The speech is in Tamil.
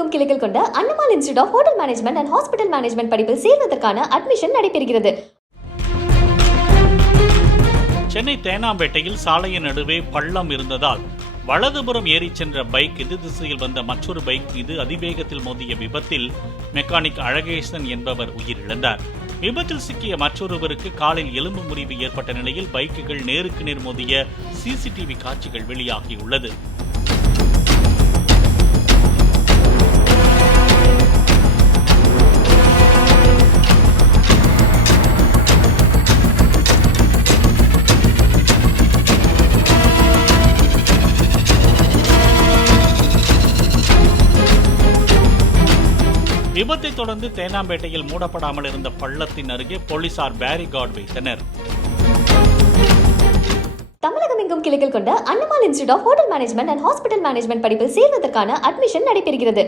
தமிழகமெங்கும் கிளைகள் கொண்ட Annamal institute of hotel management and hospital management படிப்பில் சேர்வதற்கான அட்மிஷன் நடைபெறுகிறது. சென்னை தேனாம்பேட்டையில் சாலையின் நடுவே பள்ளம் இருந்ததால் வலதுபுறம் ஏறிச் சென்ற பைக் எதிர் திசையில் வந்த மற்றொரு பைக் மீது அதிவேகத்தில் மோதிய விபத்தில் மெக்கானிக் அழகேசன் என்பவர் உயிரிழந்தார். விபத்தில் சிக்கிய மற்றொருவருக்கு காலில் எலும்பு முறிவு ஏற்பட்ட நிலையில் பைக்குகள் நேருக்கு நேர் மோதிய சிசிடிவி காட்சிகள் வெளியாகியுள்ளது. விபத்தை தொடர்ந்து தேனாம்பேட்டையில் மூடப்படாமல் இருந்த பள்ளத்தின் அருகே போலீசார் பேரிகார்டு வைத்தனர். தமிழகமெங்கும் கிளைகள் கொண்ட Annamal institute of hotel management and hospital management படிப்பில் சேர்வதற்கான அட்மிஷன் நடைபெறுகிறது.